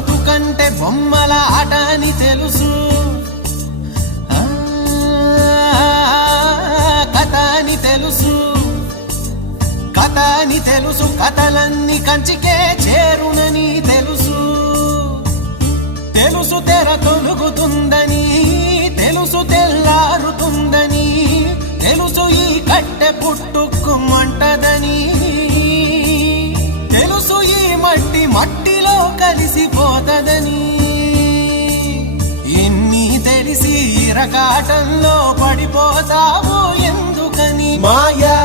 బతుకంటే బొమ్మల ఆట అని తెలుసు, కథ అని తెలుసు, కథ అని తెలుసు, కథలన్నీ కంచికే చేరునని తెలుసు, తెలుసు తెర తొలుగుతుందని, తెలుసు తెల్లారుతుందని, తెలుసు ఈ కట్టె పుట్టుకుమంటదని, తెలుసు ఈ మట్టి మట్టిలో కలిసిపోతదని, ఎన్ని తెలిసి ఇరకాటంలో పడిపోతావు ఎందుకని మాయా